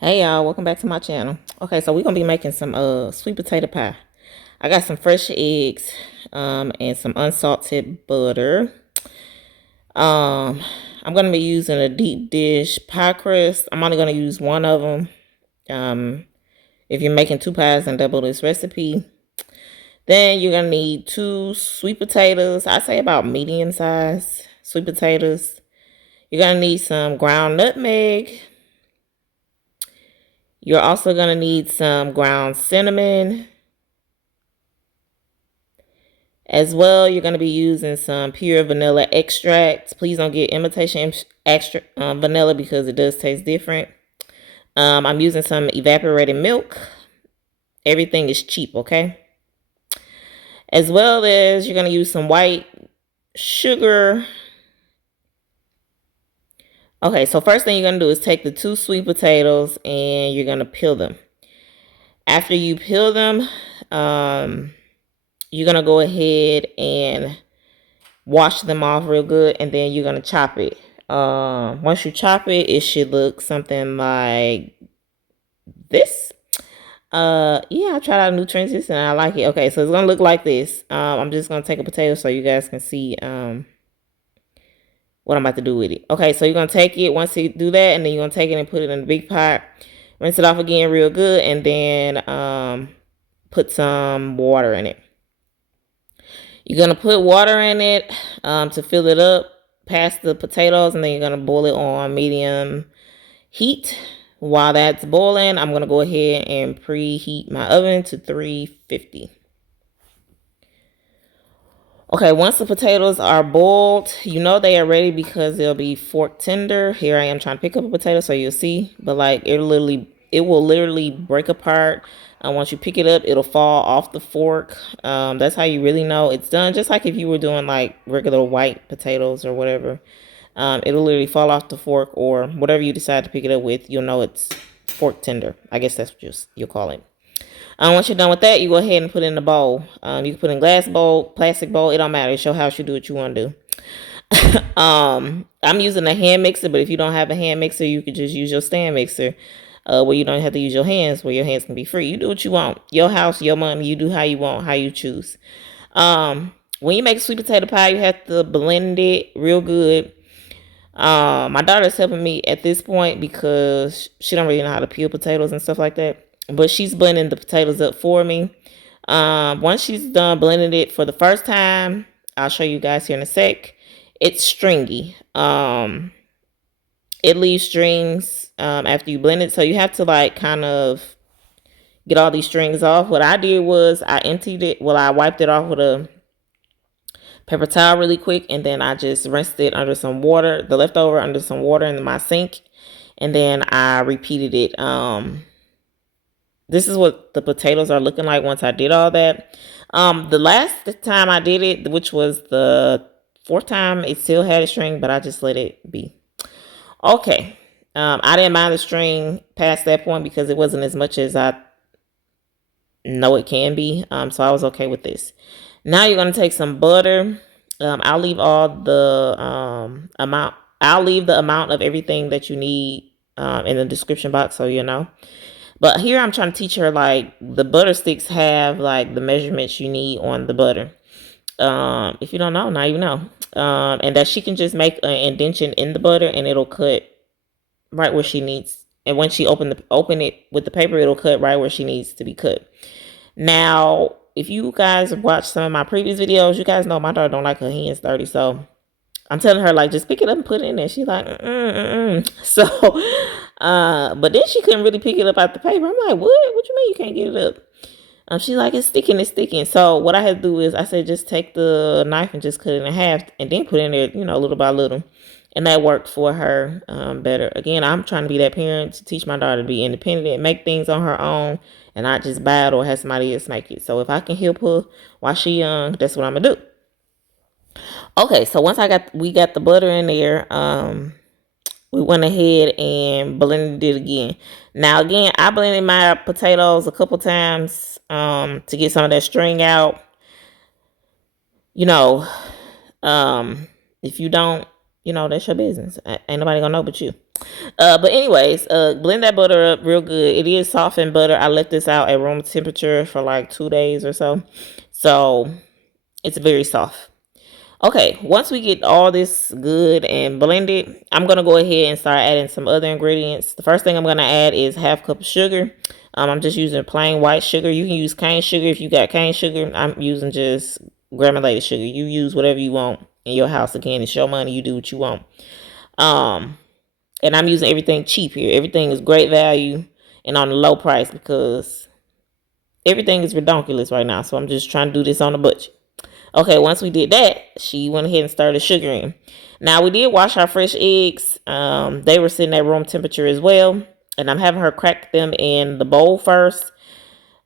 Hey y'all, welcome back to my channel. Okay, so we're gonna be making some sweet potato pie. I got some fresh eggs and some unsalted butter. Um I'm gonna be using a deep dish pie crust. I'm only gonna use one of them. If you're making two pies, and double this recipe. Then you're gonna need two sweet potatoes. I say about medium size sweet potatoes. You're gonna need some ground nutmeg. You're also gonna need some ground cinnamon. As well, you're going to be using some pure vanilla extract. Please don't get imitation extra vanilla because it does taste different. I'm using some evaporated milk. Everything is cheap, okay? As well as you're going to use some white sugar. Okay, so first thing you're going to do is take the two sweet potatoes and you're going to peel them. After you peel them, you're going to go ahead and wash them off real good, and then you're gonna chop it. Once you chop it, it should look something like this. Yeah, I tried out new trends and I like it. Okay, so it's gonna look like this. I'm just gonna take a potato so you guys can see what I'm about to do with it. Okay, so you're gonna take it once you do that, and then you're gonna take it and put it in a big pot, rinse it off again real good, and then put some water in it. You're going to put water in it to fill it up past the potatoes, and then you're going to boil it on medium heat. While that's boiling, I'm going to go ahead and preheat my oven to 350. Okay, once the potatoes are boiled, you know they are ready because they'll be fork tender. Here I am trying to pick up a potato so you'll see, but like it will literally break apart. Once you pick it up, it'll fall off the fork. That's how you really know it's done. Just like if you were doing like regular white potatoes or whatever, it'll literally fall off the fork, or whatever you decide to pick it up with. You'll know it's fork tender. I guess that's what you'll call it. Once you're done with that, you go ahead and put it in a bowl. You can put in glass bowl, plastic bowl. It don't matter. It's your house. You do what you want to do. I'm using a hand mixer, but if you don't have a hand mixer, you could just use your stand mixer, where you don't have to use your hands, where your hands can be free. You do what you want. Your house, your money. You do how you want, how you choose. When you make sweet potato pie, you have to blend it real good. My daughter's helping me at this point because she don't really know how to peel potatoes and stuff like that, but she's blending the potatoes up for me. Once she's done blending it for the first time, I'll show you guys here in a sec. It's stringy. It leaves strings after you blend it, so you have to like kind of get all these strings off. What I did was I emptied it. Well, I wiped it off with a paper towel really quick, and then I just rinsed it under some water, the leftover under some water in my sink, and then I repeated it. This is what the potatoes are looking like once I did all that. The last time I did it, which was the fourth time, it still had a string, but I just let it be. Okay. I didn't mind the string past that point because it wasn't as much as I know it can be. So I was okay with this. Now you're going to take some butter. I'll leave all the amount. I'll leave the amount of everything that you need in the description box so you know. But here I'm trying to teach her like the butter sticks have like the measurements you need on the butter. If you don't know, now you know. And that she can just make an indentation in the butter and it'll cut right where she needs. And when she open it with the paper, it'll cut right where she needs to be cut. Now, if you guys watch some of my previous videos, you guys know my daughter don't like her hands dirty. So I'm telling her like, just pick it up and put it in there. She's like, So, but then she couldn't really pick it up out the paper. I'm like, what? What you mean you can't get it up? She's like, it's sticking, it's sticking. So what I had to do is I said, just take the knife and just cut it in half and then put it in there, you know, little by little. And that worked for her better. Again, I'm trying to be that parent to teach my daughter to be independent and make things on her own and not just buy it or have somebody else make it. So if I can help her while she's young, that's what I'm going to do. Okay, so once we got the butter in there, we went ahead and blended it again. Now again, I blended my potatoes a couple times to get some of that string out. You know, if you don't, you know, that's your business. Ain't nobody gonna know but you. But anyways, blend that butter up real good. It is softened butter. I left this out at room temperature for like 2 days or so. So it's very soft. Okay, once we get all this good and blended, I'm gonna go ahead and start adding some other ingredients. The first thing I'm gonna add is half cup of sugar. I'm just using plain white sugar. You can use cane sugar if you got cane sugar. I'm using just granulated sugar. You use whatever you want in your house. Again, it's your money. You do what you want. Um, and I'm using everything cheap here. Everything is great value and on a low price because everything is ridiculous right now. So I'm just trying to do this on a budget. Okay, once we did that, she went ahead and started sugaring. Now we did wash our fresh eggs. They were sitting at room temperature as well. And I'm having her crack them in the bowl first.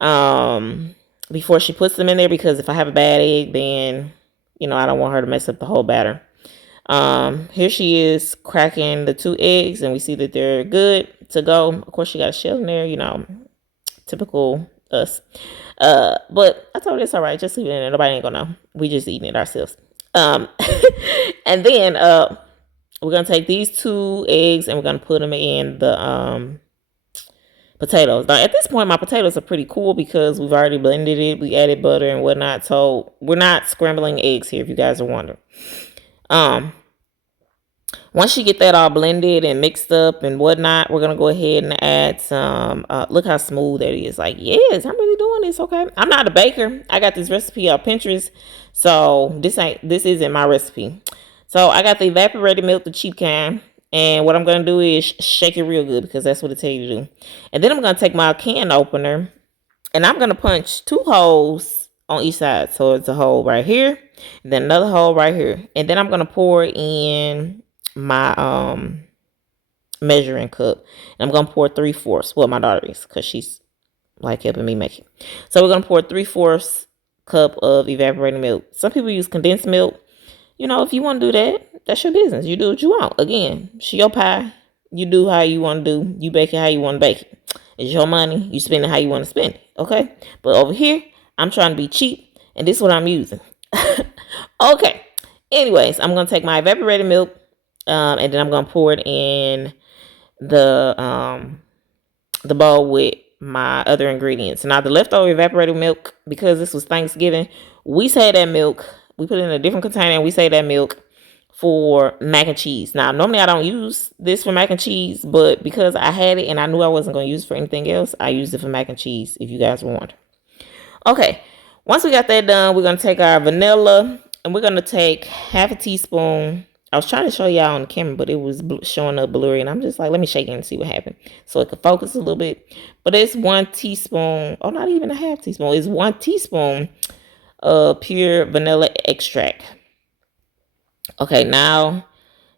Before she puts them in there, because if I have a bad egg, then I don't want her to mess up the whole batter. Here she is cracking the 2 eggs, and we see that they're good to go. Of course, she got a shell in there, typical us. But I told her it's all right, just leave it in there. Nobody ain't gonna know. We just eating it ourselves. And then we're gonna take these 2 eggs and we're gonna put them in the potatoes. Now at this point, my potatoes are pretty cool because we've already blended it. We added butter and whatnot, so we're not scrambling eggs here. If you guys are wondering. Once you get that all blended and mixed up and whatnot, we're gonna go ahead and add some. Look how smooth that is. Like, yes, I'm really doing this. Okay, I'm not a baker. I got this recipe on Pinterest, so this isn't my recipe. So I got the evaporated milk, the cheap kind, and what I'm gonna do is shake it real good because that's what it tells you to do. And then I'm gonna take my can opener and I'm gonna punch 2 holes on each side. So it's a hole right here, and then another hole right here, and then I'm gonna pour in my measuring cup, and I'm gonna pour 3/4. Well, my daughter is, because she's like helping me make it. So we're gonna pour 3/4 cup of evaporated milk. Some people use condensed milk. If you want to do that, that's your business. You do what you want. Again, she your pie. You do how you want to do. You bake it how you want to bake it. It's your money. You spend it how you want to spend it. Okay. But over here, I'm trying to be cheap, and this is what I'm using. Okay. Anyways, I'm gonna take my evaporated milk. And then I'm gonna pour it in the bowl with my other ingredients. Now the leftover evaporated milk, because this was Thanksgiving, we save that milk. We put it in a different container and we save that milk for mac and cheese. Now normally I don't use this for mac and cheese, but because I had it and I knew I wasn't gonna use it for anything else, I used it for mac and cheese. If you guys were wondering. Okay, once we got that done, we're gonna take our vanilla and we're gonna take half a teaspoon. I was trying to show y'all on the camera, but it was showing up blurry, and I'm just like, let me shake it and see what happened, so it could focus a little bit. But it's 1 teaspoon, oh, not even a half teaspoon. It's 1 teaspoon of pure vanilla extract. Okay, now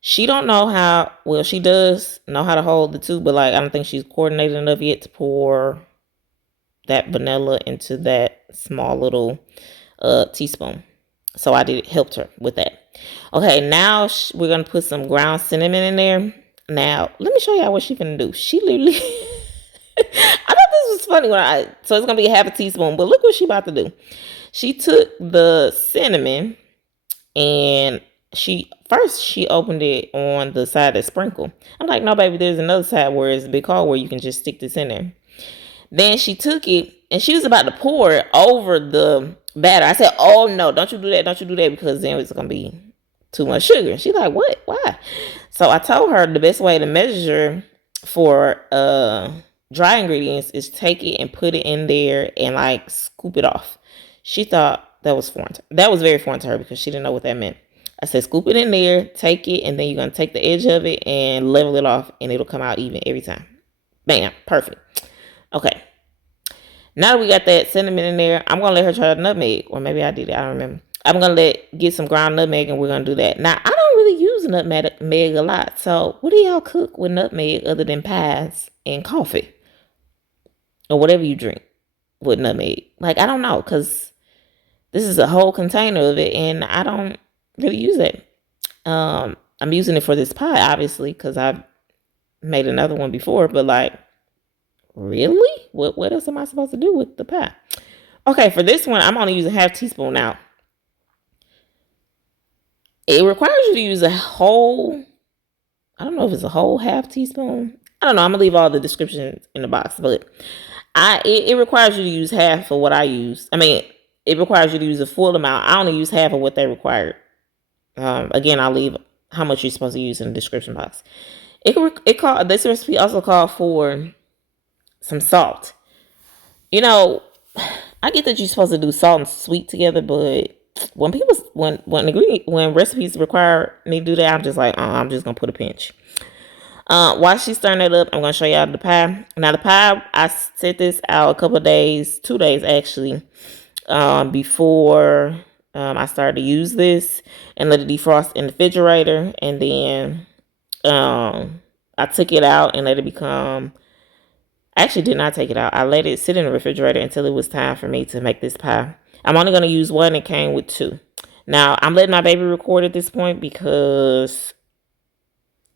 she don't know how. Well, she does know how to hold the 2, but like I don't think she's coordinated enough yet to pour that vanilla into that small little teaspoon. So I helped her with that. Okay, now we're gonna put some ground cinnamon in there. Now let me show y'all what she's gonna do. She literally, I thought this was funny so it's gonna be half a teaspoon, but look what she about to do. She took the cinnamon and she opened it on the side that sprinkle. I'm like, no, baby, there's another side where it's a big hole where you can just stick this in there. Then she took it and she was about to pour it over the batter. I said, oh no, don't you do that, because then it's gonna be too much sugar. She's like, what? Why? So I told her the best way to measure for dry ingredients is take it and put it in there and like scoop it off. She thought that was foreign. That was very foreign to her because she didn't know what that meant. I said, scoop it in there, take it, and then you're gonna take the edge of it and level it off, and it'll come out even every time. Bam, perfect. Okay. Now that we got that cinnamon in there, I'm gonna let her try the nutmeg, or maybe I did it. I don't remember. I'm gonna get some ground nutmeg, and we're gonna do that. Now I don't really use nutmeg a lot. So what do y'all cook with nutmeg other than pies and coffee, or whatever you drink with nutmeg? Like, I don't know, because this is a whole container of it, and I don't really use it. I'm using it for this pie, obviously, because I've made another one before. But like, really? What else am I supposed to do with the pie? Okay, for this one, I'm only using half teaspoon now. It requires you to use a whole I don't know if it's a whole half teaspoon. I don't know. I'm gonna leave all the descriptions in the box, but it requires you to use half of what I use. I mean, it requires you to use a full amount. I only use half of what they required. Again, I'll leave how much you're supposed to use in the description box. This recipe also called for some salt. You know, I get that you're supposed to do salt and sweet together, but when recipes require me to do that, I'm just like, I'm just gonna put a pinch. While she's stirring it up, I'm gonna show y'all the pie. Now the pie, I set this out a couple of days, 2 days actually, before I started to use this, and let it defrost in the refrigerator, and then I took it out and let it become. I actually did not take it out. I let it sit in the refrigerator until it was time for me to make this pie. I'm only gonna use one. It came with two. Now I'm letting my baby record at this point because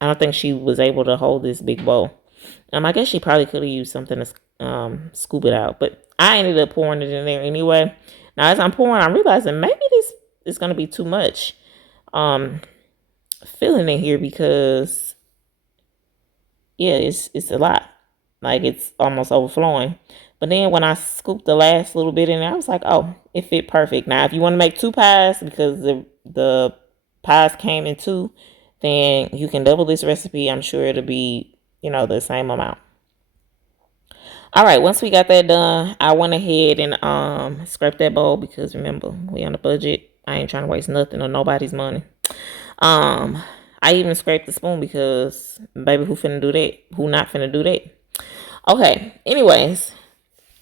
I don't think she was able to hold this big bowl. I guess she probably could have used something to scoop it out, but I ended up pouring it in there anyway. Now as I'm pouring, I'm realizing maybe this is gonna be too much filling in here because yeah, it's a lot. Like it's almost overflowing. But then when I scooped the last little bit in there, I was like, oh, it fit perfect. Now if you want to make two pies because the pies came in two, then you can double this recipe. I'm sure it'll be, the same amount. All right, once we got that done, I went ahead and scraped that bowl because remember, we on a budget. I ain't trying to waste nothing or nobody's money. Um, I even scraped the spoon because baby, who finna do that? Who not finna do that? Okay. Anyways,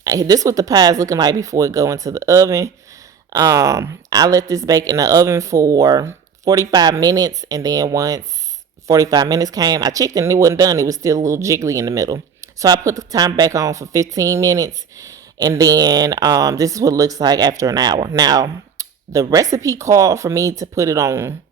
this is what the pie is looking like before it go into the oven. I let this bake in the oven for 45 minutes, and then once 45 minutes came, I checked and it wasn't done. It was still a little jiggly in the middle. So I put the time back on for 15 minutes, and then this is what it looks like after an hour. Now, the recipe called for me to put it on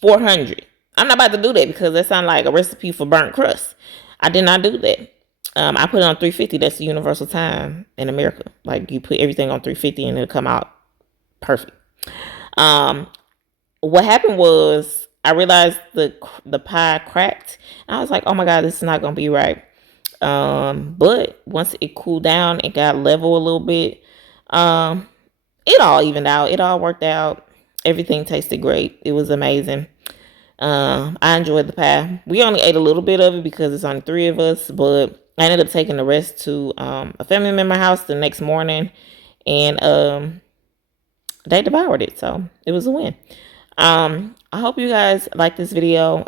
400. I'm not about to do that because that sounds like a recipe for burnt crust. I did not do that. I put it on 350. That's the universal time in America. Like you put everything on 350 and it'll come out perfect. Um, what happened was I realized the pie cracked. I was like, oh my god, this is not gonna be right. But once it cooled down, it got level a little bit. It all evened out. It all worked out. Everything tasted great. It was amazing. I enjoyed the pie. We only ate a little bit of it because it's only three of us, but I ended up taking the rest to a family member house the next morning, and they devoured it. So it was a win. I hope you guys like this video.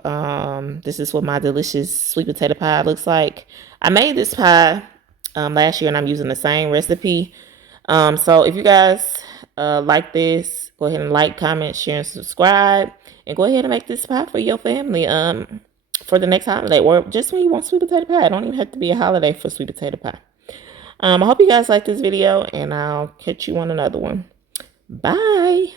This is what my delicious sweet potato pie looks like. I made this pie last year, and I'm using the same recipe. So if you guys like this, go ahead and like, comment, share, and subscribe. And go ahead and make this pie for your family for the next holiday. Or just when you want sweet potato pie. It don't even have to be a holiday for sweet potato pie. I hope you guys like this video, and I'll catch you on another one. Bye.